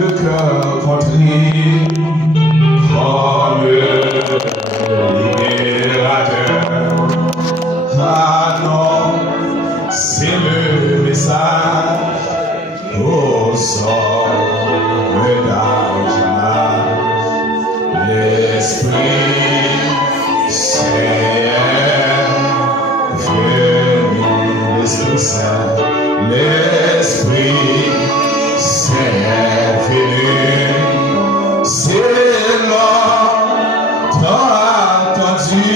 le cœur contrit comme libérateur. Ah non, c'est le message au sauvage. L'Esprit Saint venu, l'Esprit Saint, l'Esprit Saint venu, c'est longtemps attendu,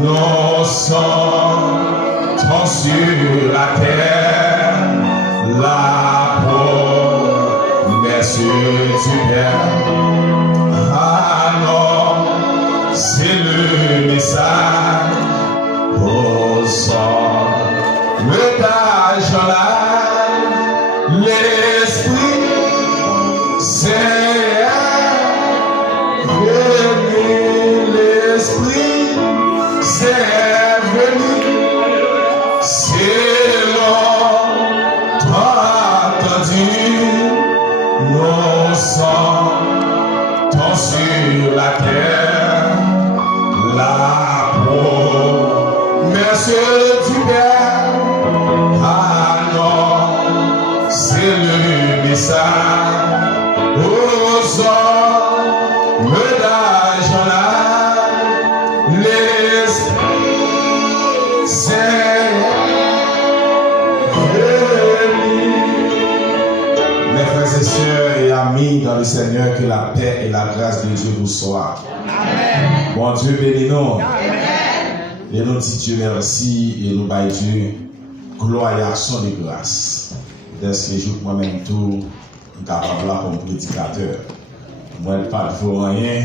non sans sur la terre, la promesse du Père. Ah non, c'est le message au sauvage là, l'Esprit Saint venu, l'Esprit Saint venu, c'est longtemps attendu, non sans sur la terre, la promesse du Père. Ah non, c'est le message aux hommes d'âge là, l'Esprit Saint venu. Mes frères et sœurs et amis dans le Seigneur, que la paix et la grâce de Dieu vous soient. Amen. Bon Dieu bénis nous. Et nous disons Dieu merci et nous baillons Dieu gloire et action de grâce. Dès que je moi-même tout capable là comme prédicateur. Moi pas de rien,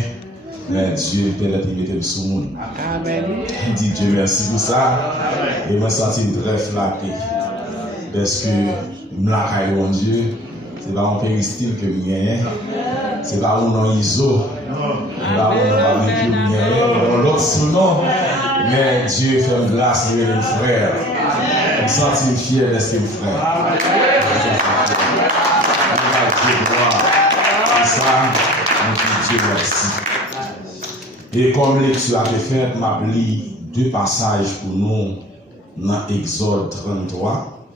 mais Dieu peut-être mettre le sous monde. Amen. Je dis Dieu merci pour ça. Et je me sens très flatté. Parce que je me caille mon Dieu. C'est pas un péristyle que vous gagnez, c'est pas un nom ISO, c'est pas un nom barbecue que vous gagnez, l'autre sous-nom, mais Dieu fait une grâce de mes frères. Je me sens fier de ce frère. C'est ça, on dit Dieu merci. Et comme lecture a été faite, m'a lu deux passages pour nous dans Exode 33.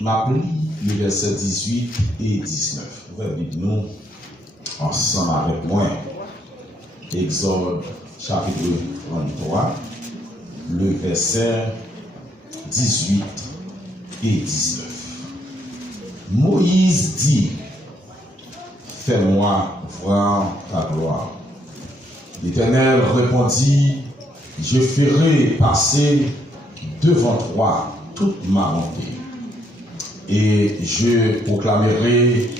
M'a lu les versets 18 et 19. Vous pouvez lire nous ensemble avec moi. Exode chapitre 33, le verset 18 et 19. Moïse dit, fais-moi voir ta gloire. L'Éternel répondit, je ferai passer devant toi toute ma bonté. Et je proclamerai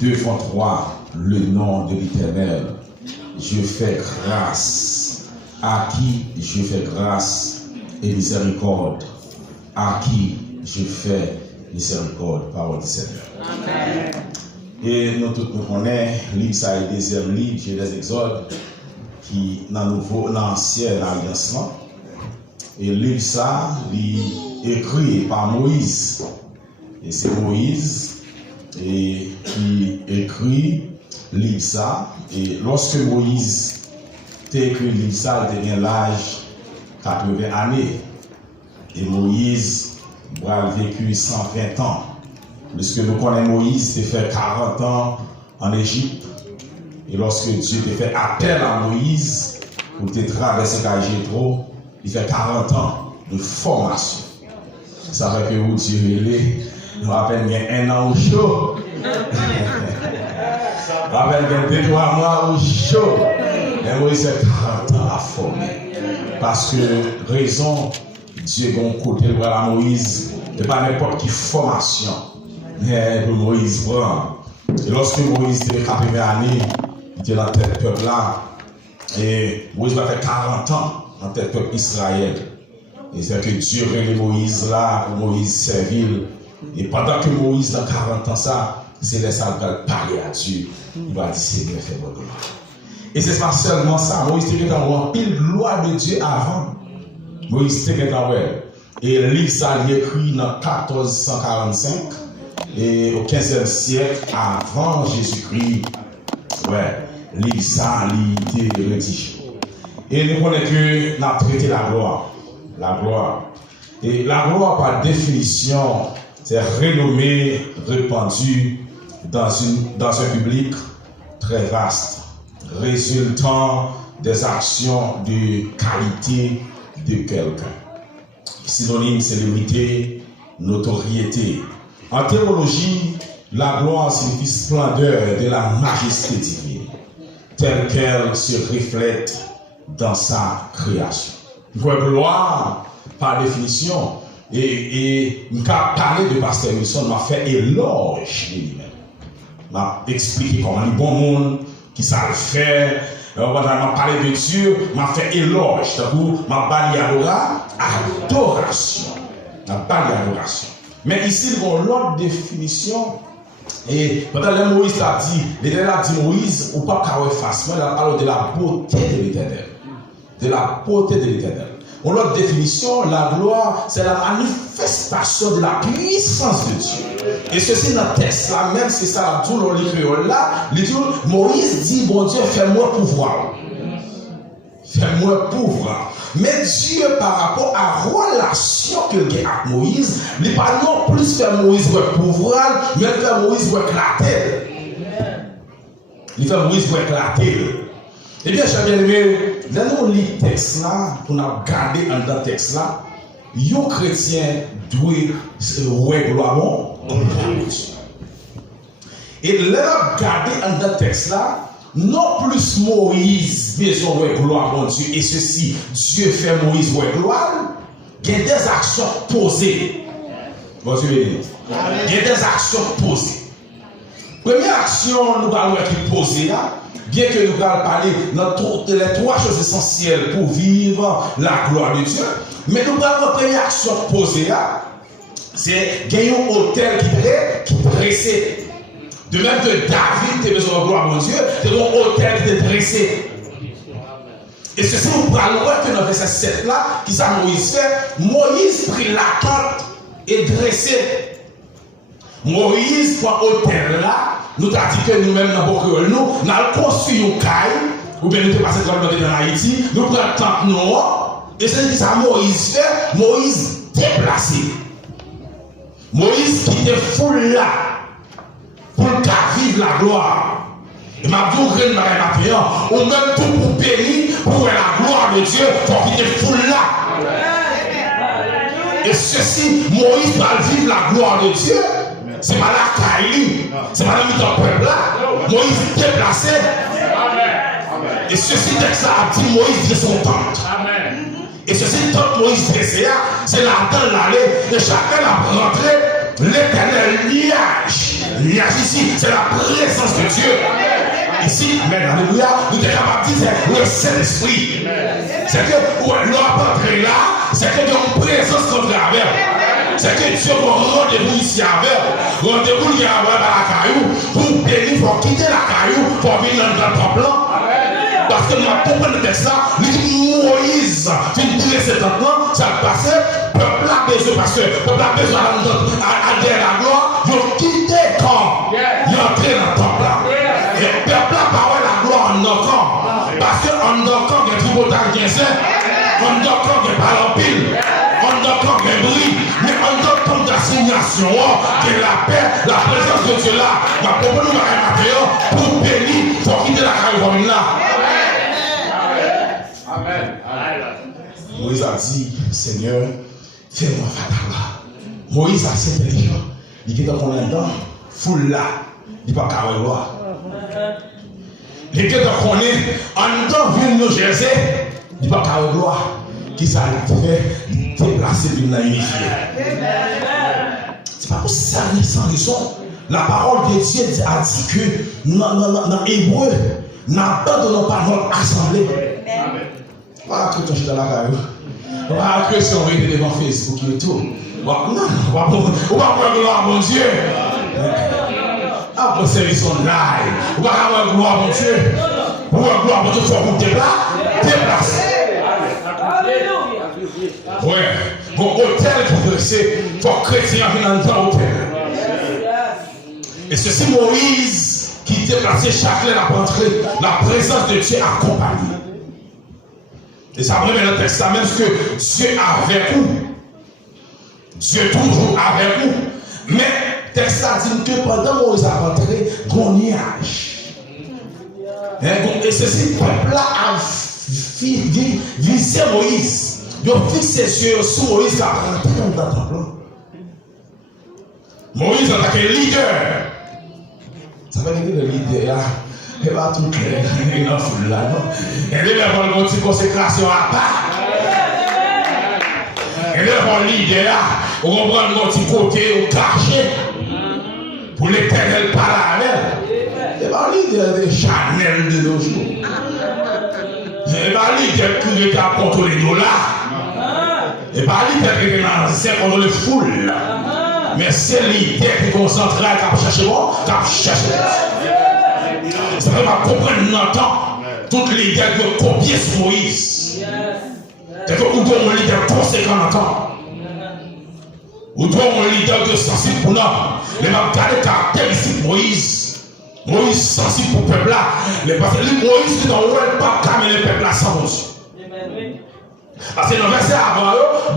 devant toi le nom de l'Éternel. Je fais grâce à qui je fais grâce et miséricorde, à qui je fais miséricorde, parole du Seigneur. Amen. Et nous tous nous connaissons, livre ça est deuxième livre, j'ai des exodes qui dans l'ancienne alliance. Et le livre ça, écrit par Moïse. Et c'est Moïse qui écrit livre ça. Et lorsque Moïse a écrit le livre ça, il était l'âge 80 années. Et Moïse a vécu 120 ans. Puisque nous connaissons Moïse, il a fait 40 ans en Égypte. Et lorsque Dieu a fait appel à Moïse pour traverser la Jétro, il fait 40 ans de formation. Ça fait que vous Dieu nous rappelle qu'il y a un an au chaud. Rappelle qu'il y a 2-3 mois au chaud. Et Moïse a 40 ans à former. Parce que raison, Dieu a un côté de la Moïse, et pas n'importe quelle formation. Mais pour Moïse prend. Et lorsque Moïse était 80 années, il était dans tel peuple là. Et Moïse va faire 40 ans dans tel peuple Israël. Et c'est que Dieu réunit Moïse là, pour Moïse servir. Et pendant que Moïse dans 40 ans ça, c'est les salles parler à Dieu. Il va dire Seigneur, fais-moi gloire. Et c'est pas seulement ça. Moïse était en pile gloire de Dieu avant. Moïse était en ouais. Et le livre ça, il écrit dans 1445. et au 15e siècle avant Jésus-Christ, ouais, l'Isa a été rédigé. Et nous connaissons que nous avons traité la gloire. La gloire. Et la gloire, par définition, c'est renommée, répandue dans un public très vaste, résultant des actions de qualité de quelqu'un. Synonyme célébrité, notoriété. En théologie, la gloire signifie splendeur de la majesté divine, telle qu'elle se reflète dans sa création. Gloire, par définition, et je parler de Pasteur Wilson, m'a fait éloge de lui-même. M'a expliqué comment il est bon monde, qui ça le fait. M'a parlé de Dieu, m'a fait éloge. M'a parlé adoration. M'a parlé adoration. Mais ici, il y a l'autre définition. Et pendant que Moïse a dit, l'Éternel a dit Moïse, ou pas qu'à effacement, il a parlé de la beauté de l'Éternel. De la beauté de l'Éternel. Pour l'autre définition, la gloire, c'est la manifestation de la puissance de Dieu. Et ceci dans le texte là, même si ça tout le livre là, Moïse dit, bon Dieu, fais-moi pouvoir. Fais-moi pouvoir. Mais Dieu, par rapport à la relation qu'il a avec Moïse, il n'est pas non plus faire Moïse pouvoir, mais il fait Moïse éclater. Il fait Moïse éclater. Eh bien, chers bien-aimés, là nous lit le texte là, pour nous garder dans le texte là, les chrétiens doivent gloire bon. Et là, garder dans le texte là, non plus Moïse besoin de gloire bon Dieu, et ceci, Dieu fait Moïse gloire, il y a des actions posées. Bon Dieu, il y a des actions posées. Première action, nous allons être posée là. Bien que nous allons parler dans les trois choses essentielles pour vivre la gloire de Dieu, mais nous allons la première action posée là, c'est gagner un hôtel qui est dressé. De même que David a besoin de gloire de Dieu, c'est un hôtel qui est dressé. Et ceci, nous pourrons voir que dans le verset 7 là, qui ça Moïse fait, Moïse prit la tente et dressé. Moïse prend l'hôtel là. Nous avons dit que nous-mêmes, nous avons construit une caille, ou bien nous avons passé dans Haïti, nous prenons le temple noir, et c'est ça Moïse fait, Moïse déplacé. Moïse qui était foule là, pour vivre la gloire. Et ma vie, ou même tout pour bénir, pour la gloire de Dieu, pour qu'il était foule là. Et ceci, Moïse va vivre la gloire de Dieu. C'est pas la caille, c'est pas la mise en peuple là. Moïse déplacé. Et ceci, texte a dit Moïse de son tente. Et ceci, tente Moïse dressé, c'est la dans l'allée, et chacun a rentré l'éternel liage. Liage ici, c'est la présence de Dieu. Ici, mais alléluia, nous sommes capables de dire le Saint-Esprit. C'est que l'homme entré là, c'est que une présence qu'on travers. C'est que Dieu va rendez-vous ici avec. Rendez-vous il y a la caillou. Pour bénir, pour quitter la caillou, pour venir dans le temple. Parce que nous comprenons de ça, Moïse, une dresser maintenant, ça va passer, peuple a besoin, parce que peuple a besoin d'adhérer à la gloire, ils ont quitté le camp, ils ont entré dans le temple. Et le peuple a parlé la gloire en nos camps. Parce qu'en nos camps, il y a tributal qui est saint, en nos camps, il y a pas l'empile, en nos camps, il y a bruit, mais en nos camps d'assignation, il y a la paix, la présence de Dieu là, ma propre nous va pour bénir, pour quitter la caille là. Amen. Moïse a dit, Seigneur, fais-moi faire ta gloire. Moïse a assez intelligent. Il dit qu'on est dans foule là, il n'est pas carré gloire. Il dit qu'on est en dedans ville de Jersey, il n'est pas carré gloire. Qui ça fait déplacer d'une naïveté. C'est pas pour ça, sans raison. La parole de Dieu a dit que dans Hébreu, n'abandonnons pas notre assemblée. Voilà que tu es dans la caillou. Voilà que si on veut devant Facebook et tout. On va voir gloire à mon Dieu. Après service en live. On va voir gloire à mon Dieu. On va voir gloire à mon Dieu. Il faut qu'on déplace. Ouais. Bon, hôtel qui dressé. Pour chrétien venir dans l'hôtel. Et ceci, Moïse, qui déplaçait Châtelet à rentrer, la présence de Dieu accompagne. Et ça me met dans le texte, ça même ce que Dieu avec vous. Dieu toujours avec vous. Mais le texte a dit que pendant Moïse a rentré, il y a un nuage. Et ceci, le peuple a visé Moïse. Il a fixé ses yeux sur Moïse qui a rentré dans le temple. Moïse en tant que leader. Ça veut dire que le leader là, il va tout clair. Il va foutre là, non? Il est là pour une petite consécration à part. Il est là pour le leader là, on prend un petit côté, on cache. Pour l'éternel parallèle. Il va le leader de Chanel de nos jours. Il va le leader qui est à contrôler les dollars. Il va le leader qui est dans contre les foules. Mais c'est l'idée qui est concentrée à chercher bon, à chercher. Ça veut pas comprendre longtemps toute l'idée de copier sur Moïse. C'est que nous devons un leader conséquent longtemps. Nous devons un leader de sensible pour nous. Les mêmes caractéristiques Moïse. Moïse sensible pour le peuple là. Moïse qui est dans le world pas camé le peuple là sans Dieu. Parce que dans le verset avant,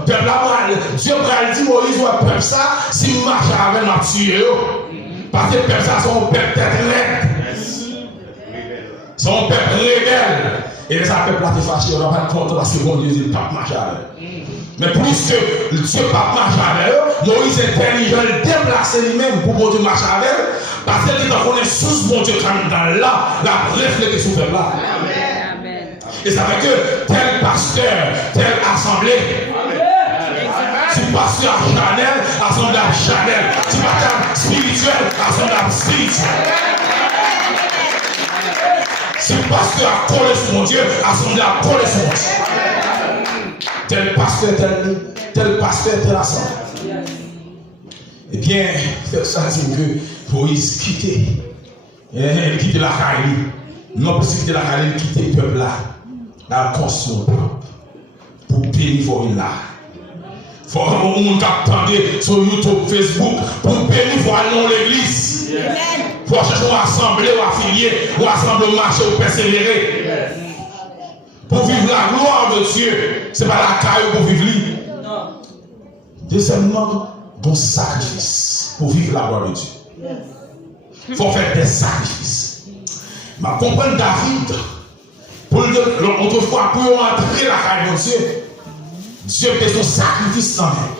Dieu a dit Moïse, ouais, peuple ça, si vous marchez avec notre tuer, parce que peuple ça, son peuple tête raide. Son peuple rebelle. Et les peuple là, t'es fâché, on n'a pas de compte parce que bon Dieu, il ne peut pas marcher avec. Mais plus que Dieu ne peut pas marcher avec eux, Moïse est intelligent, il déplace lui-même pour bon Dieu marcher avec eux, parce qu'il connaît sous bon Dieu quand dans là, la refléter sur le peuple là. Et ça fait que tel pasteur, telle assemblée, si pasteur à Chanel, assemblée à Chanel, si pasteur spirituel, assemblée à spirituel. Si pasteur a collé sur mon Dieu, assemblée à collé sur mon Dieu. Tel pasteur, tel pasteur, tel assemblée. Eh bien, ça dit que Moïse quittait. Il quittait la Caïli. Non, parce qu'il quittait la Caïli, il quittait le peuple là. La construction pour bénir là. Il faut que nous attendons sur YouTube, Facebook, pour bénir dans l'église. Il faut chercher à assembler, ou affilier, ou assembler au marché, ou persévérer. Pour vivre la gloire de Dieu. Ce n'est pas la caille pour vivre lui. Deuxièmement, bon sacrifice pour vivre la gloire de Dieu. Il faut faire des sacrifices. Ma comprendre David. Autrefois, pour entrer la caille de Dieu, Dieu fait son sacrifice sans même.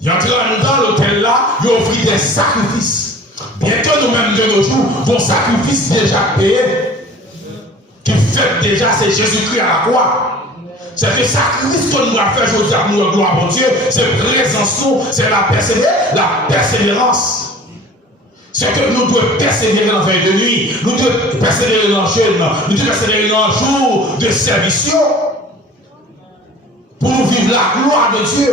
Il entre dans l'hôtel là, il offre des sacrifices. Bientôt nous-mêmes de nos jours, vos sacrifices déjà payés, qui fait déjà, c'est Jésus-Christ à la croix. C'est le sacrifice que nous avons fait aujourd'hui pour nous, gloire à Dieu, c'est présence, c'est la persévérance. C'est que nous devons persévérer dans la veille de nuit, nous devons persévérer dans le jeûne, nous devons persévérer dans le jour de service pour nous vivre la gloire de Dieu.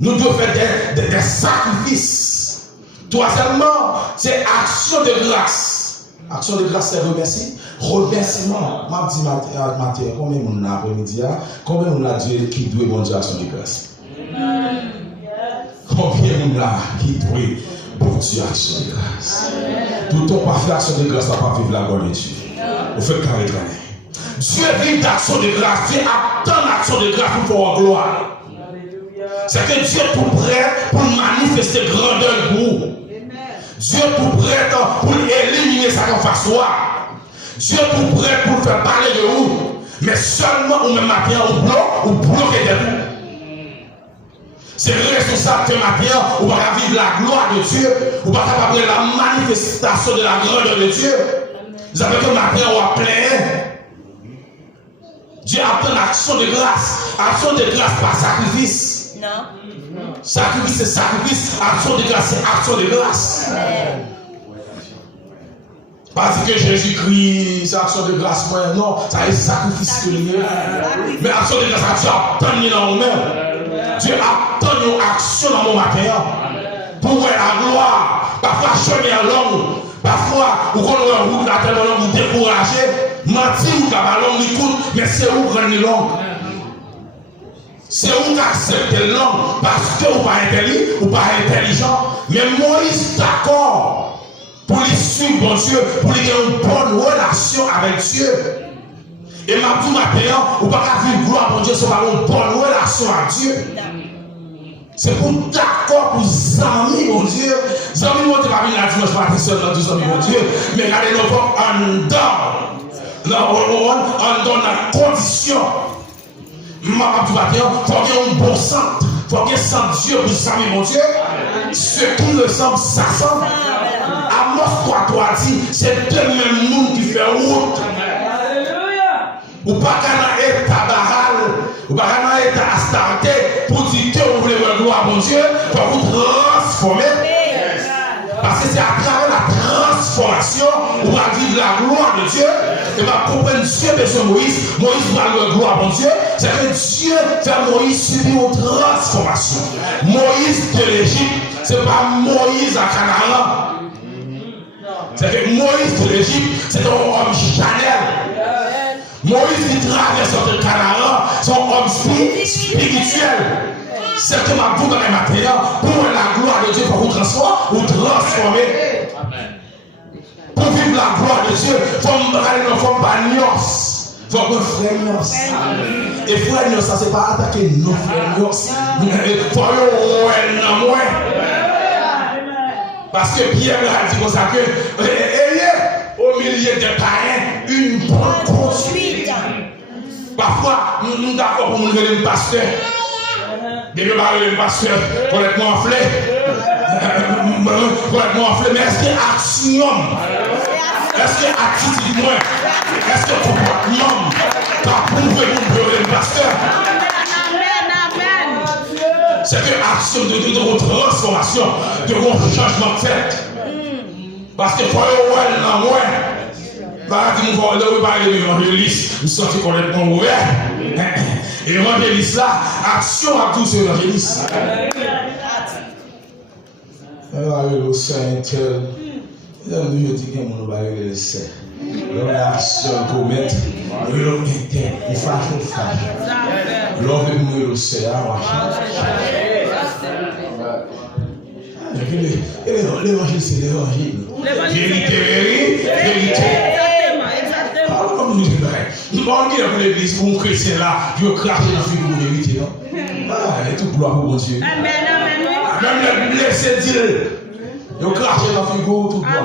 Nous devons faire des sacrifices. Troisièmement, c'est action de grâce. Action de grâce, c'est remercier. Remerciement. Je dis matin, combien on a après-midi, combien on a Dieu qui doit bon Dieu action de grâce. Combien on a qui doit bon Dieu action de grâce. Tout le temps, pas faire action de grâce, on va pas vivre la gloire de Dieu. On fait carré. Dieu vit d'action de grâce. Dieu attend l'action de grâce pour faire gloire. C'est que Dieu est tout prêt pour manifester grandeur pour vous. Dieu est tout prêt pour éliminer ça en face soi. Dieu est tout prêt pour faire parler de vous. Mais seulement au même matin, ou bloquer de vous. C'est responsable que matin, on va vivre la gloire de Dieu, on va capable la manifestation de la grandeur de Dieu. Vous savez que matin, on va plein. Dieu attend l'action de grâce. Action de grâce par sacrifice. Non. Sacrifice, c'est sacrifice. Action de grâce, c'est action de grâce. Amen. Parce que Jésus-Christ, c'est action de grâce. Non, ça est sacrifice que l'on est. Mais action de grâce, Dieu attend dans nous-mêmes. Dieu attend une action dans mon matin. Pour voir la gloire. Parfois, chemin à l'homme. Parfois, vous connaissez un route, la tête de l'homme, vous découragez. Mentir ou la ballon l'écoute, mais c'est où prendre l'homme. C'est où accepter l'homme parce que vous pas intelligent. Mais Moïse d'accord pour lui suivre bon Dieu, pour lui avoir une bonne relation avec Dieu. Et ma tout matin, vous ne pouvez pas vivre gloire pour Dieu sans avoir une bonne relation avec Dieu. C'est pour d'accord pour les amis, mon Dieu. Les amis, moi, je ne vais pas venir la dimanche matin seulement, tous amis, mon Dieu. Mais regardez, nous sommes en dans la condition. Ma tout matin, il faut qu'il y ait un bon centre. Il faut qu'il y ait un centre Dieu pour les amis, mon Dieu. Ce qui ressemble, ça semble. Amos 3 dit, c'est le même monde qui fait route. Ou pas qu'un état baral, ou pas qu'un état astarté, pour dire que vous voulez voir gloire à mon Dieu, pour vous transformer. Parce que c'est à travers la transformation où va vivre la gloire de Dieu. Et va comprendre Dieu besoin de Moïse. Moïse va voir gloire à mon Dieu. C'est que Dieu fait Moïse subir une transformation. Moïse de l'Égypte, ce n'est pas Moïse à Canaan. C'est que Moïse de l'Égypte, c'est un homme Chanel. Moïse qui traverse le Canaan, son homme spirituel. C'est que ma boue dans les matériaux, pour la gloire de Dieu, pour vous transformer. Pour vivre la gloire de Dieu, il faut pas nios. Il faut que frère nios. Et frère nios, ça c'est pas attaquer nos frères nios. Il faut que nous parce que Pierre a dit comme ça que ayez au milieu des païens une bonne conduite. Parfois, nous sommes d'accord pour nous donner un pasteur. Des deux barils de pasteur complètement enflé. Complètement enflé. Mais est-ce qu'il y a action? Est-ce qu'il y a attitude? Est-ce que comportement t'as prouvé pour le pasteur? C'est que action de transformation, de changement fait. Parce que pour eux, non, moi, bah, nous allons parler de l'évangéliste, nous sommes complètement ouverts. Et l'évangéliste là, action à tous ces évangélistes. Le Saint, je dis que mon bail le sait. L'action qu'on met, il fâche. L'homme est le sait, l'évangile, c'est l'évangile. Vérité. Alors, comme nous disons, nous allons dire pour l'église, pour un chrétien là, qui va cracher dans la figure de vérité. Et tout gloire pour mon Dieu. Même les blessés disent, ils vont cracher dans la figure, tout gloire.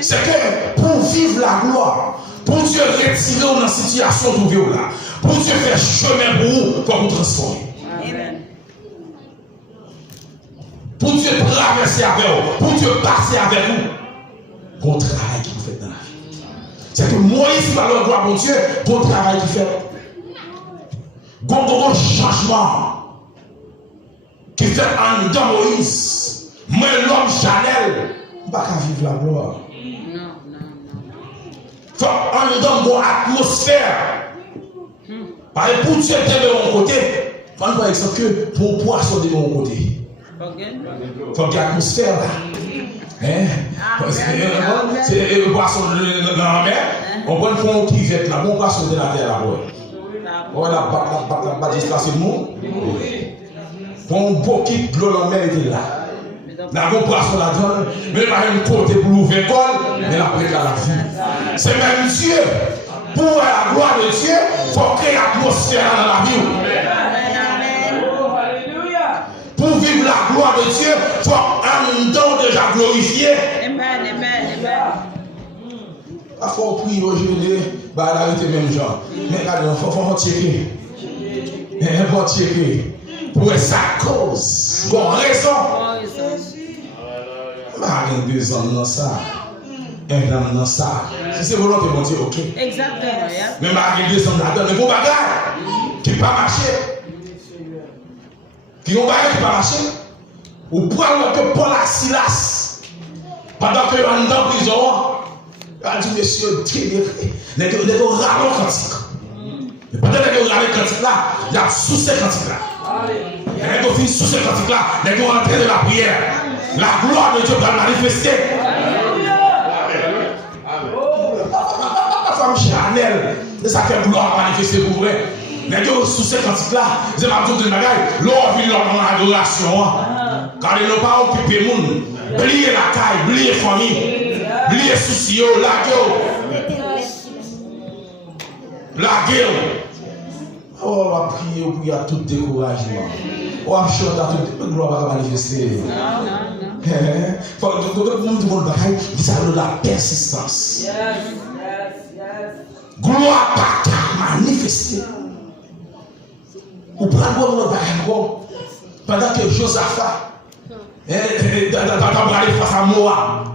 C'est que pour vivre la gloire, pour Dieu retirer dans la situation où vous là, pour Dieu faire chemin pour vous, pour vous transformer. Pour Dieu traverser avec vous, pour Dieu passer avec vous, bon travail qu'il fait dans la vie. C'est que Moïse va le voir, mon Dieu, bon travail qu'il fait. Bon changement qui fait en dedans Moïse. Mais l'homme Chanel, il ne va pas vivre la gloire. Il faut en dedans une atmosphère. Parce que pour Dieu être de mon côté, il faut par exemple que pour poisson de mon côté. Il faut qu'il y ait l'atmosphère là. C'est le poisson dans la mer. On prend un fond qui vient là, bon poisson de la terre là. On va la battre jusqu'à ce monde. Bon bouquet de l'eau dans la mer était là. La bon poisson là-dedans, mais pas un côté pour l'ouvrir l'école, mais la prête à la vie. C'est même Dieu. Pour la gloire de Dieu, il faut créer l'atmosphère dans la vie. Pour vivre la gloire de Dieu, il faut en dedans déjà glorifier. Amen. Il faut prier aujourd'hui, bah là il même genre. Mais regardez, il faut checker. Il faut checker. Pour sa cause, pour raison. Il y a 2 ans dans ça. 1 an dans ça. Si c'est volonté, mon Dieu, ok. Exactement. Mais il y a 2 ans là-dedans, mais vos bagages qui ne pas marcher. Qui n'ont pas marché. Ou prendre que Paul à Silas. Pendant que on est dans prison, il a dit, monsieur, les gens râlent cantique. Et pendant que vous râlent cantique là, il y a sous ces cantiques là. Les gens finissent sous ces cantiques là, les gens rentrent de la prière. La gloire de Dieu va manifester. La femme Chanel, c'est ça que gloire manifester pour vrai. Mais sous ces cantiques-là, c'est ma toute de bagaille. L'on vit dans l'adoration. Car ils n'ont pas occupé le monde. Plier la caille, plier la famille, plier les soucis, la gueule. Oh, on va prier pour qu'il y ait tout découragement. On va chanter à tout le gloire va manifester. Il faut que tout le monde ait la persistance. Gloire pas manifester. Ou prendre le bagage pendant que Josaphat d'aller face à Moab,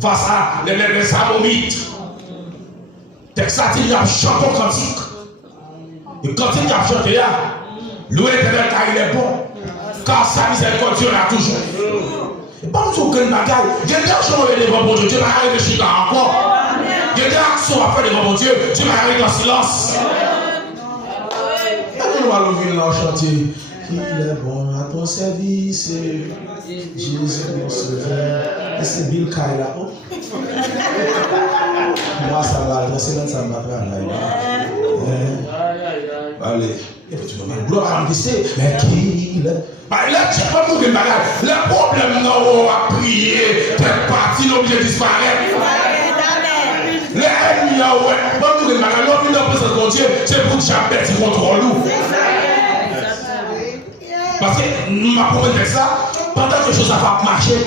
face à les Ammonites. Texte il a chanté un cantique. Et quand il a chanté là, louer l'Éternel car il est bon, car sa miséricorde là toujours. Et pas nous aucun bagage. Il y a des actions devant mon Dieu, Dieu m'a arrêté de chier encore. Il y a des actions à faire devant mon Dieu, Dieu m'a arrêté dans silence. Et nous allons venir dans le chantier. Il est bon à ton service, Jésus mon sauveur. Et c'est Bill Kaila. Moi, ça va, c'est même ça m'a fait. Allez, et puis tu vas me gloire à m'encaisser. Mais qui il est? Là, tu n'as pas tout de malade. Le problème, non, à prier, telle partie, l'objet disparaît. Les ennemis, ouais, pas tout de malade. L'homme, il n'a pas besoin de Dieu, c'est pour jamais qui contrôle nous. Parce que ma problème c'est ça, pendant que Josaphat marchait,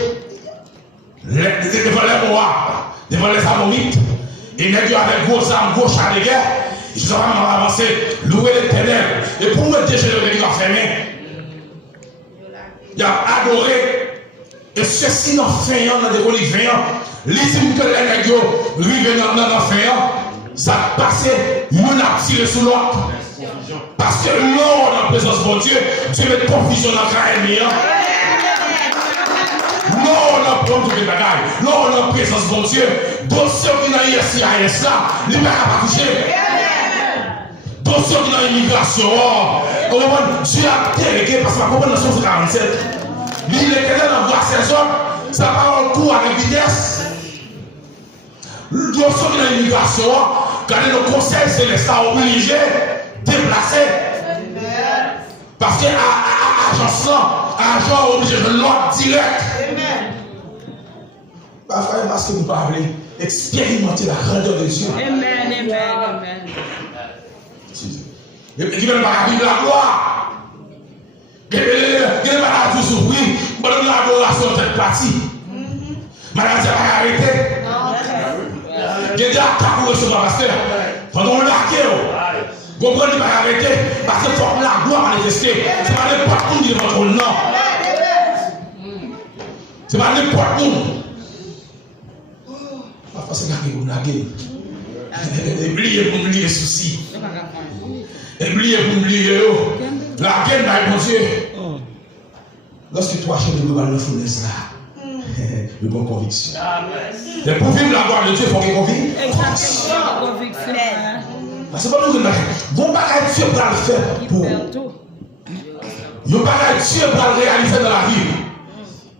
devant les Moab, devant les Ammonites, il a dit avec gros armes, gros chars de guerre, Josaphat m'a avancé, louer l'Éternel. Et pour me déjeuner, il a fermé. Il a adoré. Et ceci n'a fait un, dans des religions, l'isme que les nègres, lui venant dans fait un, ça passait, il a tiré sous l'autre. Parce que l'or dans la présence de Dieu, Dieu met confusion dans le ennemi. L'or dans la présence de bagaille, l'or dans la présence de Dieu, dans ceux qui n'ont IS là, il ne va pas toucher. Dans ceux qui ont l'immigration, Dieu a délégué parce que la compréhension c'est 47. Il est dans la saison, ça va en cours avec vitesse. Dans ceux qui ont l'immigration, quand le conseil céleste obligé déplacé. Parce que agent obligé de l'ordre direct. Parce que nous parlons expérimenter la grandeur de Dieu. Amen. Et qui veut pas vivre la gloire. Qui veut pas tout souffrir. Qui veut l'adoration de cette partie. Madame, tu vas arrêter. Qui veut la recevoir pasteur. Pendant on l'a vous comprenez pas arrêter parce que faut la gloire manifester. C'est pas n'importe qui devant le nom. C'est pas n'importe qui. Parce que vous n'avez pas oubliez pour oublier les soucis. Oubliez pour oublier la guerre dans mon Dieu. Lorsque tu achètes le global de fournaise là, de bonne conviction. Et pour vivre la gloire de Dieu, il faut qu'il convive. Exactement, conviction. Parce que pas nous bon bagage Dieu va le faire pour. Le bagage Dieu va le réaliser dans la vie.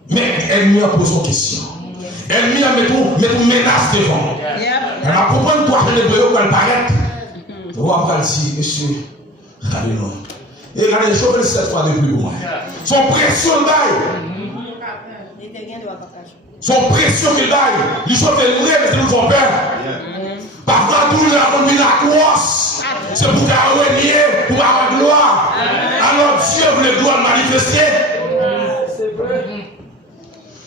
Mais elle lui a posé une question. Elle lui a mis une menace devant. Elle a compris toi que les deux vont paraître. On va dire, monsieur, allez-nous. Et il a les chauffeurs cette fois de plus loin. Son pression d'ail. Son pression qu'il d'ail. Les chauffeurs de nous font peur. Parfois, tout le monde vient à la crosse. C'est pour renier, pour avoir gloire. Alors Dieu voulait gloire manifester.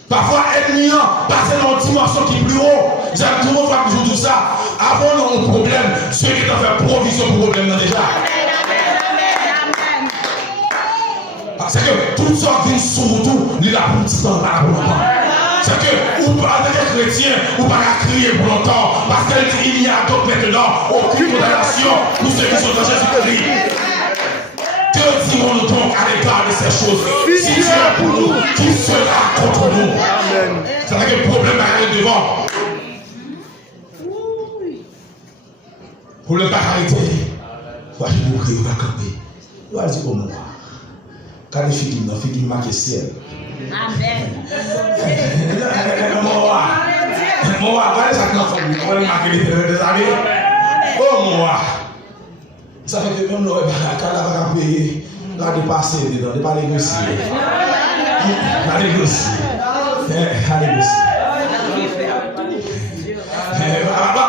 Parfois, ennemi, passer dans une dimension qui est plus haut. J'aime tout le monde faire toujours tout ça. Avant, on a un problème. Ceux qui ont fait provision pour le problème déjà. Parce que tout ça vient sur tout, il a pour un petit temps par rapport. C'est que, ou pas avec les chrétiens, ou pas à crier pour longtemps, parce qu'il n'y a donc maintenant aucune condamnation pour ceux qui sont dans Jésus-Christ. Que dirons-nous donc à l'égard de ces choses? Si Dieu est pour nous, qui sera contre nous? C'est vrai que le problème est devant. Pour le arrêter, moi je mourrai, on va camper. On va dire au moi. Quand les filles qui marquent le ciel. Amen. Moi, regardez ça qui est en train de marquer les années. Oh, moi. Ça fait que même le quand la va payer, là dépasser dedans, de pas négocier. Pas négocier. Pas négocier.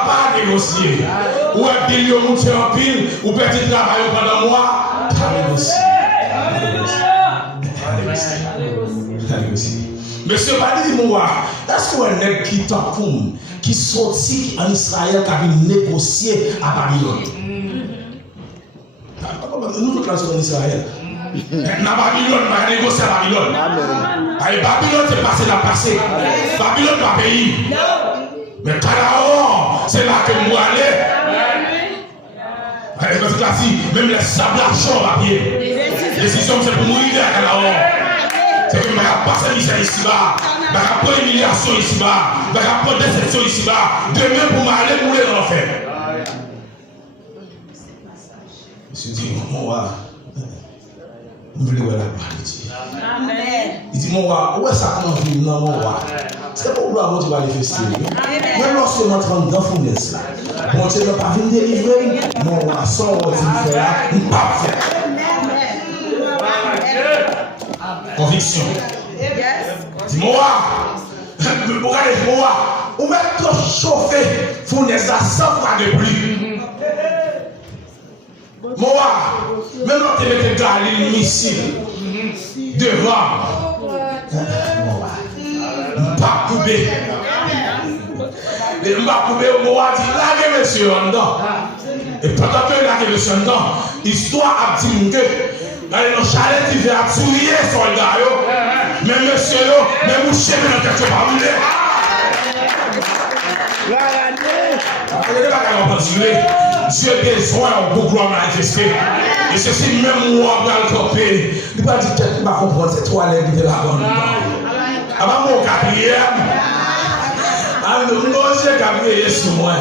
Pas négocier. Ou un billion monter en pile, ou petit travail pendant moi. Pas négocier. Pas négocier. Monsieur Badi dit moi, est-ce qu'on est qui t'approuve, qui sortit en Israël, qui a négocié à Babylone? Nous nous classons en Israël. Dans Babylone, on va négocier à Babylone. Babylone, c'est passé la passé. Babylone, pas pays. Mais Canaan, c'est là que nous allons. Parce que là, même les sables à chaud à pied. Décision, c'est pour mourir à Canaan. C'est que je vais passer misère ici-bas. Je vais pas humiliation ici-bas. Je vais pas déception ici-bas. Demain, pour m'aller mourir dans l'enfer. Monsieur dit, mon roi, vous voulez voir la gloire de Dieu. Amen. Il dit, mon roi, où est-ce qu'on a vu dans mon roi? C'est pour gloire que Dieu va manifester. Même lorsque nous entrons dans la fournaise, là, bon Dieu ne va pas venir délivrer, mon roi, sans Dieu faire, il ne va pas faire. Conviction. Dis moi, regardez moi, on va trop chauffer, fournaise à 100 fois de plus. Moi, même quand tu mets des missile devant, pas couper. Et m'a coupé au moi, dit là, monsieur en dedans. Et pendant que là, monsieur en dedans, histoire a dit que. Dans le chalet, il fait absouiller les soldats. Mais monsieur, mais vous chez dans quelque chose pas voulu. Dieu a besoin de beaucoup de manifester. Et ceci même moi, dans le copé, il ne va pas dire que tu vas comprendre cette toilette de la bonne. Avant mon quatrième, mon Dieu a veillé sur moi.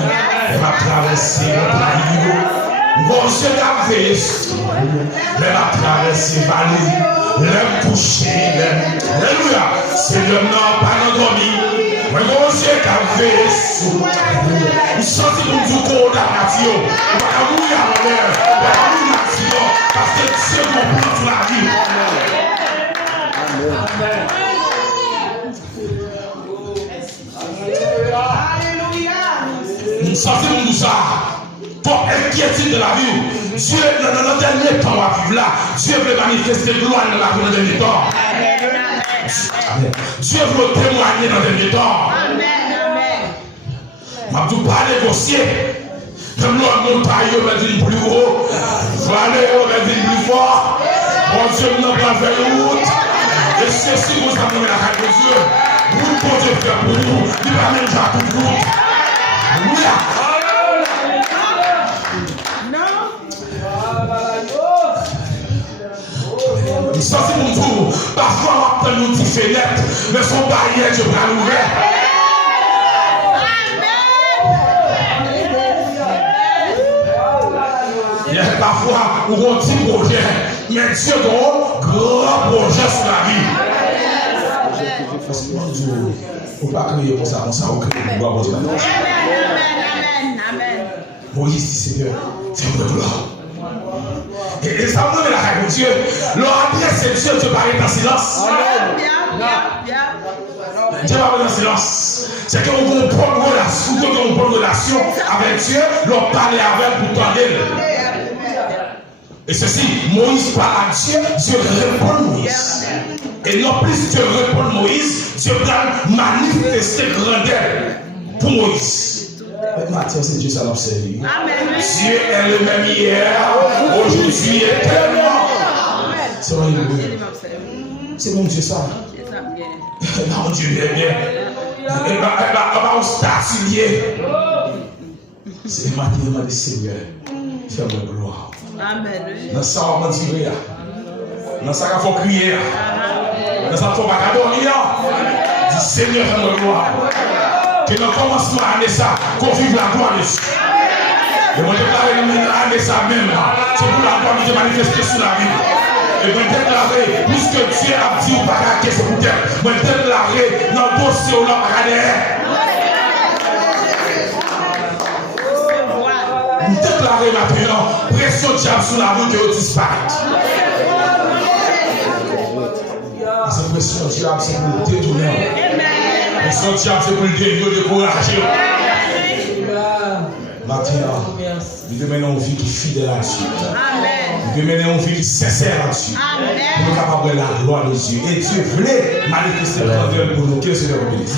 Il va traverser le pays. Bon Dieu a veillé sur moi. Il va traverser le vallée. L'aime coucher. Alléluia. C'est le nom pas dormi. Mais mon Dieu a veillé sur moi. Il sortit pour du corps d'amatio. Il va mourir en l'air. Il va mourir en parce que Dieu comprend toute la vie. Amen. Nous sortons de ça. Pour inquiétude de la vie, Dieu, dans le dernier temps, à vivre là, Dieu veut manifester gloire dans la vie dans le dernier temps. Dieu veut témoigner dans le dernier temps. Je ne vais pas négocier. Même l'homme montagne va dire plus haut, vallée va dire plus fort. Bon Dieu n'a pas fait de route. Et ceci vous a donné la carte de Dieu. Vous pouvez faire pour nous. Il va même faire pour vous. Alléluia. Il sortit mon tour. Parfois, on nous dit fenêtre, mais son barrière, je vais l'ouvrir. Il y a parfois où on dit projet, mais Dieu a un grand projet sur la vie. Il ne faut pas crier comme ça, on crie pour voir votre Amen. Moïse dit Seigneur, c'est votre gloire. Et ça me donne la règle de Dieu. Leur adresse, c'est Dieu, Dieu parle dans silence. Dieu parle dans silence. C'est qu'on a une bonne relation avec Dieu, leur parler avec pour tendre. Et ceci, Moïse parle à Dieu, Dieu répond à Moïse. Et non plus Dieu répond à Moïse, Dieu va manifester grandeur pour Moïse. Matthieu, c'est Dieu, ça l'observe. Dieu est le même hier, aujourd'hui et éternellement. C'est mon Dieu ça. Non, Dieu est bien. Et on statue. C'est Matthieu, m'a dit Seigneur, fais-moi gloire. Dans ça, on va dire. Dans ça, il faut crier. Dans ça, il faut pas dormir. Dis Seigneur, fais-moi gloire. Que dans le commencement de ça, qu'on vive la gloire de Dieu. Et moi, je déclare l'année ça même. C'est pour la gloire de Dieu manifester sur la vie. Et moi, je déclare, puisque Dieu a dit ou pas qu'à c'est pour terre. Moi, je déclare dans le dossier ou là, pas derrière. Je déclare maintenant, pression diable sur la route et disparaître. Cette pression diable, c'est pour le détourner. La pression diable, c'est pour le décourager. Maintenant, nous demandons une vie qui est fidèle à Dieu. Nous demandons une vie qui est sincère à Dieu. Pour nous capables de la gloire de Dieu. Et Dieu voulait manifester le grandeur pour nous. Que le Seigneur vous bénisse.